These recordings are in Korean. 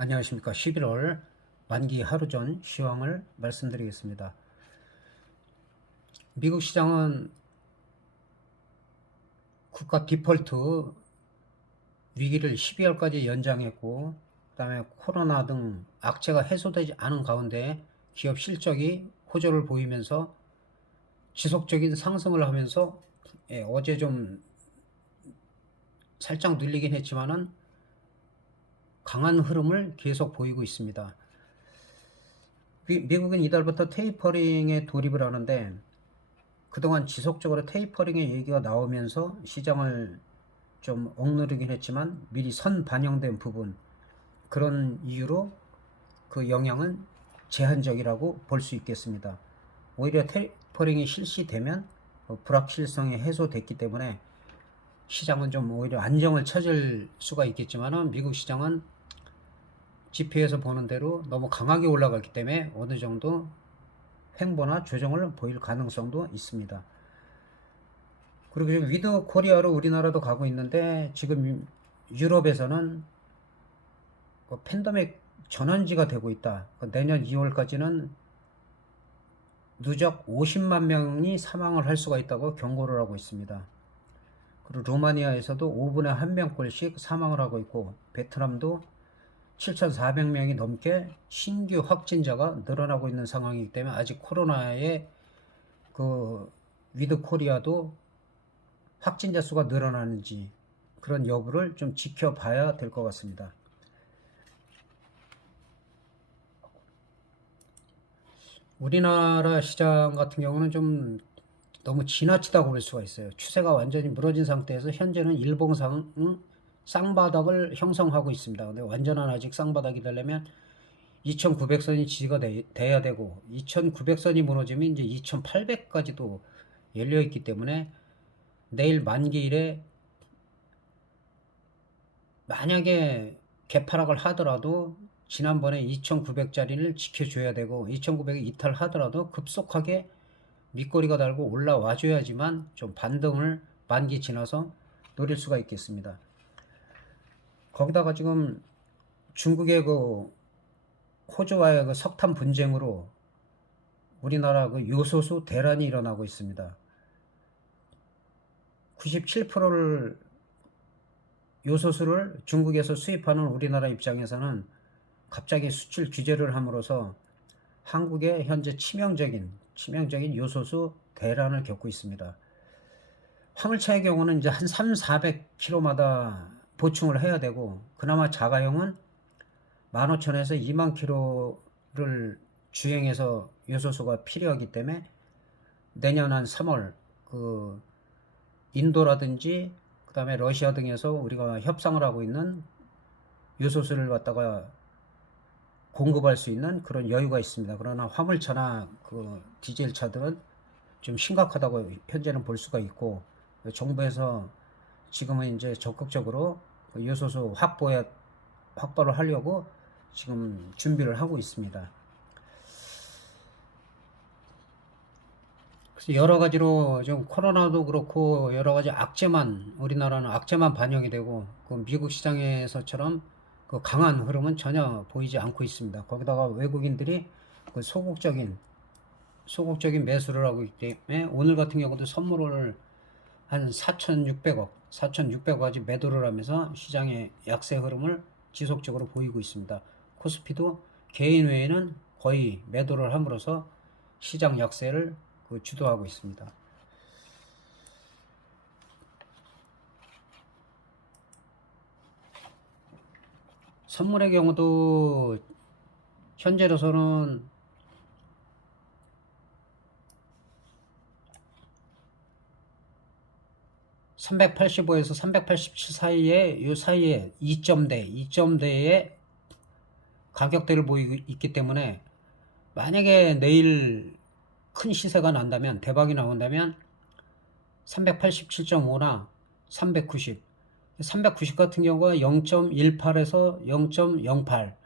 안녕하십니까. 11월 만기 하루 전 시황을 말씀드리겠습니다. 미국 시장은 국가 디폴트 위기를 12월까지 연장했고, 그다음에 코로나 등 악재가 해소되지 않은 가운데 기업 실적이 호조를 보이면서 지속적인 상승을 하면서 어제 좀 살짝 눌리긴 했지만은 강한 흐름을 계속 보이고 있습니다. 미국은 이달부터 테이퍼링에 돌입을 하는데, 그동안 지속적으로 테이퍼링의 얘기가 나오면서 시장을 좀 억누르긴 했지만 미리 선 반영된 부분, 그런 이유로 그 영향은 제한적이라고 볼 수 있겠습니다. 오히려 테이퍼링이 실시되면 불확실성이 해소됐기 때문에 시장은 좀 오히려 안정을 찾을 수가 있겠지만, 미국 시장은 GP에서 보는 대로 너무 강하게 올라갔기 때문에 어느 정도 횡보나 조정을 보일 가능성도 있습니다. 그리고 지금 위드 코리아로 우리나라도 가고 있는데, 지금 유럽에서는 팬데믹 전환지가 되고 있다. 내년 2월까지는 누적 50만 명이 사망을 할 수가 있다고 경고를 하고 있습니다. 그리고 루마니아에서도 5분에 1명꼴씩 사망을 하고 있고, 베트남도 7,400명이 넘게 신규 확진자가 늘어나고 있는 상황이기 때문에 아직 코로나의 그 위드 코리아도 확진자 수가 늘어나는지 그런 여부를 좀 지켜봐야 될 것 같습니다. 우리나라 시장 같은 경우는 좀 너무 지나치다고 볼 수가 있어요. 추세가 완전히 무너진 상태에서 현재는 일봉상 쌍바닥을 형성하고 있습니다. 근데 완전한 아직 쌍바닥이 되려면 2,900선이 지지가 돼야 되고, 2,900선이 무너지면 이제 2,800까지도 열려 있기 때문에 내일 만기일에 만약에 개파락을 하더라도 지난번에 2,900짜리를 지켜줘야 되고, 2,900이 이탈하더라도 급속하게 밑거리가 달고 올라와 줘야지만 좀 반등을 만기 지나서 노릴 수가 있겠습니다. 거기다가 지금 중국의 그 호주와의 그 석탄 분쟁으로 우리나라 그 요소수 대란이 일어나고 있습니다. 97%를 요소수를 중국에서 수입하는 우리나라 입장에서는 갑자기 수출 규제를 함으로써 한국의 현재 치명적인 요소수 대란을 겪고 있습니다. 화물차의 경우는 이제 한 3, 400km마다 보충을 해야 되고, 그나마 자가용은 15,000에서 20,000km를 주행해서 요소수가 필요하기 때문에 내년 한 3월 그 인도라든지 그다음에 러시아 등에서 우리가 협상을 하고 있는 요소수를 갖다가 공급할 수 있는 그런 여유가 있습니다. 그러나 화물차나 그 디젤 차들은 좀 심각하다고 현재는 볼 수가 있고, 정부에서 지금은 이제 적극적으로 요소수 확보를 하려고 지금 준비를 하고 있습니다. 그래서 여러 가지로 좀 코로나도 그렇고 여러 가지 우리나라는 악재만 반영이 되고, 그 미국 시장에서처럼 그 강한 흐름은 전혀 보이지 않고 있습니다. 거기다가 외국인들이 그 소극적인 매수를 하고 있기 때문에 오늘 같은 경우도 선물을 한 4,600억 까지 매도를 하면서 시장의 약세 흐름을 지속적으로 보이고 있습니다. 코스피도 개인 외에는 거의 매도를 함으로써 시장 약세를 주도하고 있습니다. 선물의 경우도 현재로서는 385에서 387 사이에, 요 사이에 2점대의 가격대를 보이고 있기 때문에, 만약에 내일 큰 시세가 난다면, 대박이 나온다면 387.5나 390 같은 경우가 0.18에서 0.08,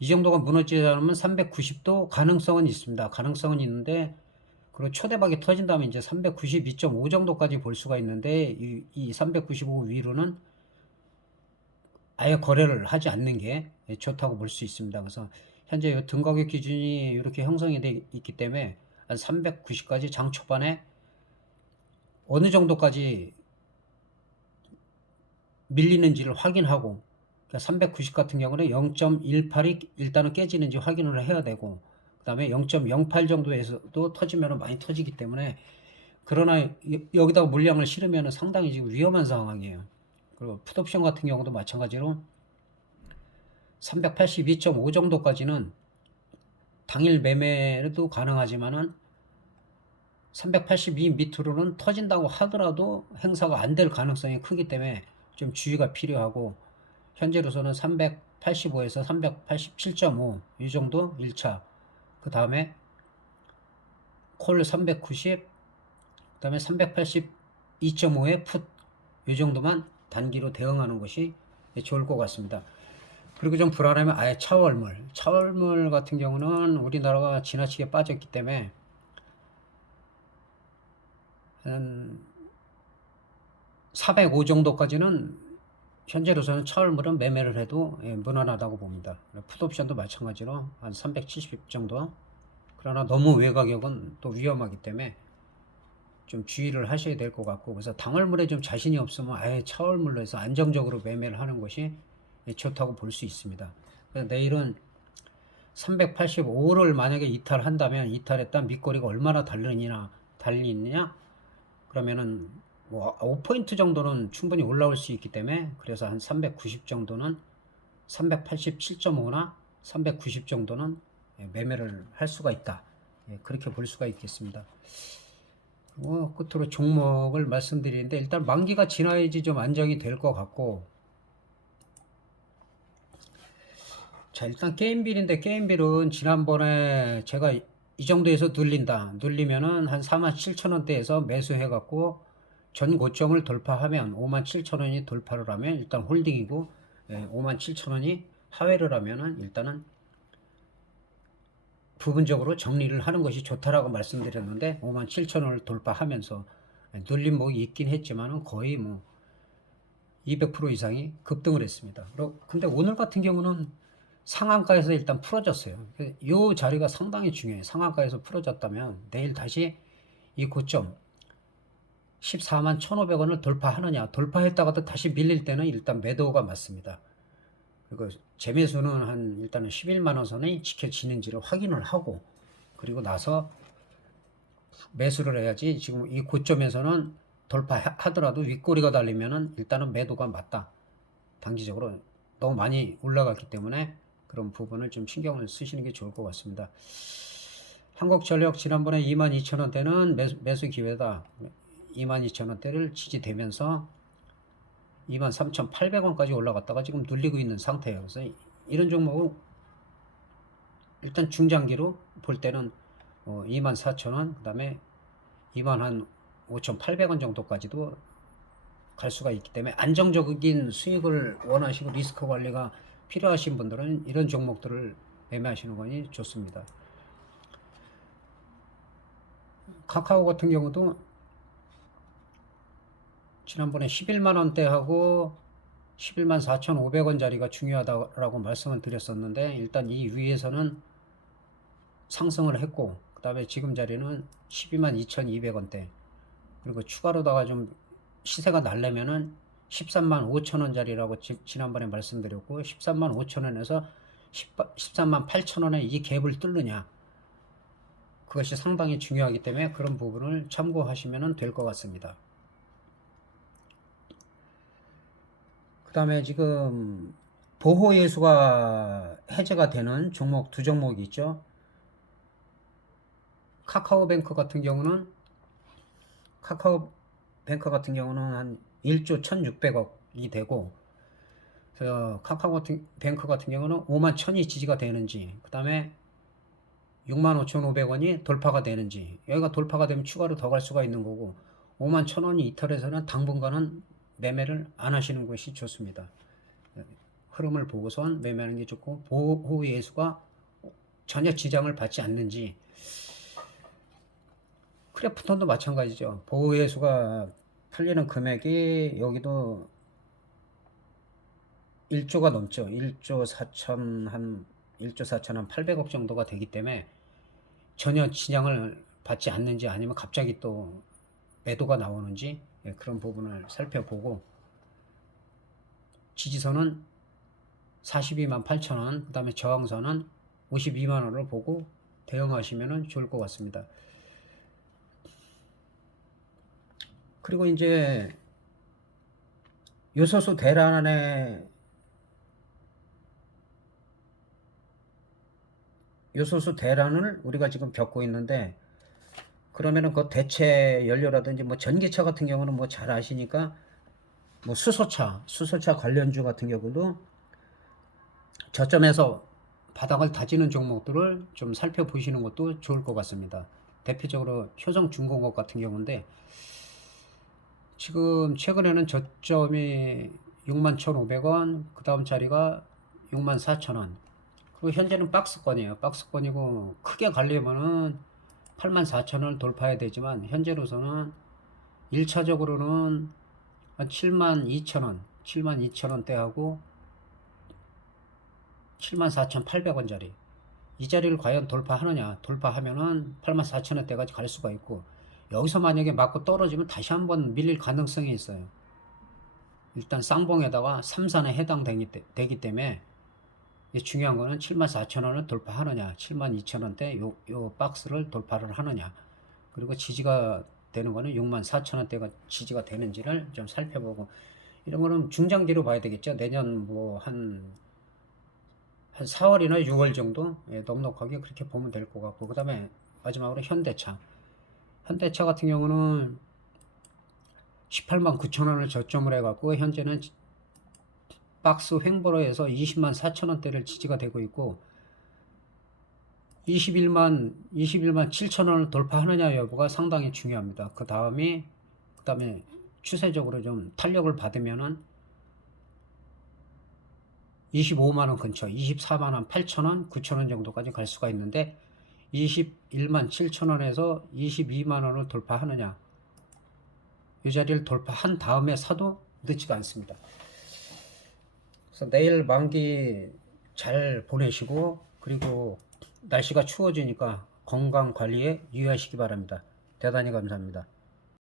이 정도가 무너지지 않으면 390도 가능성은 있습니다. 가능성은 있는데, 그리고 초대박이 터진다면 이제 392.5 정도까지 볼 수가 있는데, 이 395 위로는 아예 거래를 하지 않는 게 좋다고 볼 수 있습니다. 그래서 현재 이 등가격 기준이 이렇게 형성이 되어 있기 때문에 한 390까지 장 초반에 어느 정도까지 밀리는지를 확인하고, 그러니까 390 같은 경우는 0.18이 일단은 깨지는지 확인을 해야 되고, 그 다음에 0.08 정도에서도 터지면 많이 터지기 때문에, 그러나 여기다가 물량을 실으면 상당히 지금 위험한 상황이에요. 그리고 풋옵션 같은 경우도 마찬가지로 382.5 정도까지는 당일 매매도 가능하지만은 382 밑으로는 터진다고 하더라도 행사가 안 될 가능성이 크기 때문에 좀 주의가 필요하고, 현재로서는 385에서 387.5 이 정도 1차, 그 다음에 콜 390, 그 다음에 382.5의 풋, 이 정도만 단기로 대응하는 것이 좋을 것 같습니다. 그리고 좀 불안하면 아예 차월물 같은 경우는 우리나라가 지나치게 빠졌기 때문에 한 405 정도까지는 현재로서는 차월물은 매매를 해도 무난하다고 봅니다. 풋옵션도 마찬가지로 한 370 정도. 그러나 너무 외가격은 또 위험하기 때문에 좀 주의를 하셔야 될 것 같고, 그래서 당월물에 좀 자신이 없으면 아예 차월물로 해서 안정적으로 매매를 하는 것이 좋다고 볼 수 있습니다. 그래서 내일은 385를 만약에 이탈한다면, 이탈했다 밑거리가 얼마나 달리느냐, 그러면은 뭐 5포인트 정도는 충분히 올라올 수 있기 때문에, 그래서 한 390 정도는, 387.5나 390 정도는 매매를 할 수가 있다. 그렇게 볼 수가 있겠습니다. 끝으로 종목을 말씀드리는데, 일단 만기가 지나야지 좀 안정이 될 것 같고, 자, 일단 게임빌인데, 게임빌은 지난번에 제가 이 정도에서 눌리면은 한 47,000원대에서 매수해갖고 전 고점을 돌파하면, 57,000원이 돌파를 하면 일단 홀딩이고, 57,000원이 하회를 하면은 일단은 부분적으로 정리를 하는 것이 좋다라고 말씀드렸는데, 57,000원을 돌파하면서 눌림목이 있긴 했지만은 거의 뭐 200% 이상이 급등을 했습니다. 근데 오늘 같은 경우는 상한가에서 일단 풀어졌어요. 이 자리가 상당히 중요해요. 상한가에서 풀어졌다면 내일 다시 이 고점 14만 1,500원을 돌파하느냐, 돌파했다가도 다시 밀릴 때는 일단 매도가 맞습니다. 그리고 재매수는 한 일단은 11만 원 선이 지켜지는지를 확인을 하고, 그리고 나서 매수를 해야지. 지금 이 고점에서는 돌파하더라도 윗꼬리가 달리면은 일단은 매도가 맞다. 단기적으로 너무 많이 올라갔기 때문에 그런 부분을 좀 신경을 쓰시는 게 좋을 것 같습니다. 한국전력 지난번에 22,000원대는 매수 기회다. 22,000원대를 지지되면서 23,800원까지 올라갔다가 지금 눌리고 있는 상태예요. 그래서 이런 종목은 일단 중장기로 볼 때는 24,000원, 그 다음에 25,800원 정도까지도 갈 수가 있기 때문에, 안정적인 수익을 원하시고 리스크 관리가 필요하신 분들은 이런 종목들을 매매하시는 것이 좋습니다. 카카오 같은 경우도 지난번에 11만 원대하고 11만 4,500원짜리가 중요하다고 말씀을 드렸었는데, 일단 이 위에서는 상승을 했고, 그 다음에 지금 자리는 12만 2,200원대, 그리고 추가로다가 좀 시세가 날려면은 13만 5천원짜리라고 지난번에 말씀드렸고, 13만 5천원에서 13만 8천원에 이 갭을 뚫느냐, 그것이 상당히 중요하기 때문에 그런 부분을 참고하시면 될 것 같습니다. 그 다음에 지금 보호예수가 해제가 되는 종목 두 종목이 있죠. 카카오뱅크 같은 경우는 한 1조 1,600억이 되고, 카카오뱅크 같은 경우는 5만 1,000이 지지가 되는지, 그 다음에 65,500원이 돌파가 되는지, 여기가 돌파가 되면 추가로 더 갈 수가 있는 거고, 5만 1,000원이 이탈해서는 당분간은 매매를 안 하시는 것이 좋습니다. 흐름을 보고선 매매하는 게 좋고, 보호 예수가 전혀 지장을 받지 않는지. 크래프톤도 마찬가지죠. 보호 예수가 팔리는 금액이 여기도 1조가 넘죠. 1조 4천 한 1조 4천 한 800억 정도가 되기 때문에 전혀 진양을 받지 않는지 아니면 갑자기 또 매도가 나오는지 그런 부분을 살펴보고 지지선은 42만 8천 원, 그 다음에 저항선은 52만 원을 보고 대응하시면 좋을 것 같습니다. 그리고 이제 요소수 대란의 요소수 대란을 우리가 지금 겪고 있는데 그러면은 그 대체 연료라든지 뭐 전기차 같은 경우는 뭐 잘 아시니까 뭐 수소차 관련주 같은 경우도 저점에서 바닥을 다지는 종목들을 좀 살펴보시는 것도 좋을 것 같습니다. 대표적으로 효성중공업 같은 경우인데 지금 최근에는 저점이 61,500원, 그 다음 자리가 64,000원. 그리고 현재는 박스권이에요. 박스권이고 크게 가려면은 84,000원을 돌파해야 되지만 현재로서는 1차적으로는 한 72,000원, 72,000원대하고 74,800원짜리 이 자리를 과연 돌파하느냐. 돌파하면은 84,000원대까지 갈 수가 있고 여기서 만약에 맞고 떨어지면 다시 한번 밀릴 가능성이 있어요. 일단 쌍봉에다가 3산에 해당되기 때문에 중요한 거는 74,000원을 돌파하느냐, 72,000원대 요 박스를 돌파를 하느냐, 그리고 지지가 되는 거는 64,000원대가 지지가 되는지를 좀 살펴보고 이런 거는 중장기로 봐야 되겠죠. 내년 뭐 한 4월이나 6월 정도 넉넉하게 그렇게 보면 될 것 같고 그 다음에 마지막으로 현대차 같은 경우는 18만 9천 원을 저점을 해갖고 현재는 박스 횡보로 해서 20만 4천 원대를 지지가 되고 있고 21만 7천 원을 돌파하느냐 여부가 상당히 중요합니다. 그 다음에 추세적으로 좀 탄력을 받으면은 25만 원 근처, 24만 원 8천 원, 9천 원 정도까지 갈 수가 있는데 21만 7천 원에서 22만 원을 돌파하느냐 이 자리를 돌파한 다음에 사도 늦지가 않습니다. 그래서 내일 만기 잘 보내시고 그리고 날씨가 추워지니까 건강 관리에 유의하시기 바랍니다. 대단히 감사합니다.